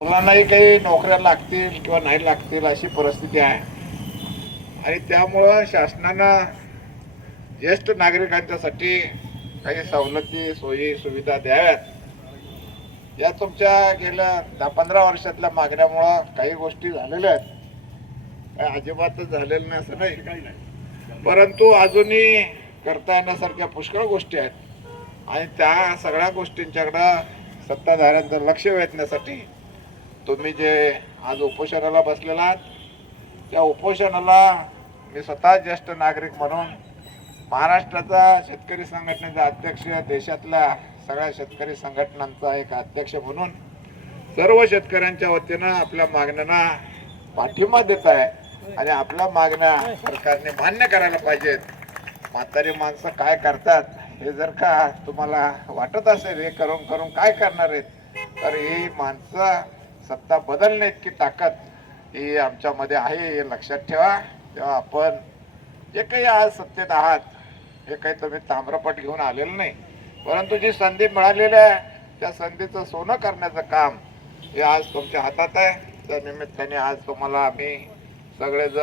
मुलांनाही काही नोकऱ्या लागतील किंवा नाही लागतील अशी परिस्थिती आहे आणि त्यामुळं शासनानं ज्येष्ठ नागरिकांच्यासाठी काही सवलती सोयी सुविधा द्याव्यात या तुमच्या गेल्या 10-15 वर्षातल्या मागण्यामुळं काही गोष्टी झालेल्या आहेत. काही अजिबातच झालेलं नाही असं नाही, परंतु अजूनही करता येण्यासारख्या पुष्कळ गोष्टी आहेत आणि त्या सगळ्या गोष्टींच्याकडं सत्ताधाऱ्यांचं लक्ष वेधण्यासाठी तुम्ही जे आज उपोषणाला बसलेला आहात त्या उपोषणाला मी स्वतः ज्येष्ठ नागरिक म्हणून महाराष्ट्राचा शेतकरी संघटनेचा अध्यक्ष, देशातल्या सगळ्या शेतकरी संघटनांचा एक अध्यक्ष म्हणून सर्व शेतकऱ्यांच्या वतीनं आपल्या मागण्यांना पाठिंबा देत आहे आणि आपल्या मागण्या सरकारने मान्य करायला पाहिजेत. म्हातारी माणसं काय करतात हे जर का तुम्हाला वाटत असेल हे करून करून काय करणार आहेत, तर ही माणसं सत्ता बदलणे इतकी ताकद ही आमच्यामध्ये आहे हे लक्षात ठेवा. तेव्हा आपण जे काही आज सत्तेत आहात हे काही तुम्ही ताम्रपट घेऊन आलेलं नाही, परंतु जी संधी मिळालेली आहे त्या संधीचं सोनं करण्याचं काम हे आज तुमच्या हातात आहे. त्या निमित्ताने आज तुम्हाला आम्ही सगळेजण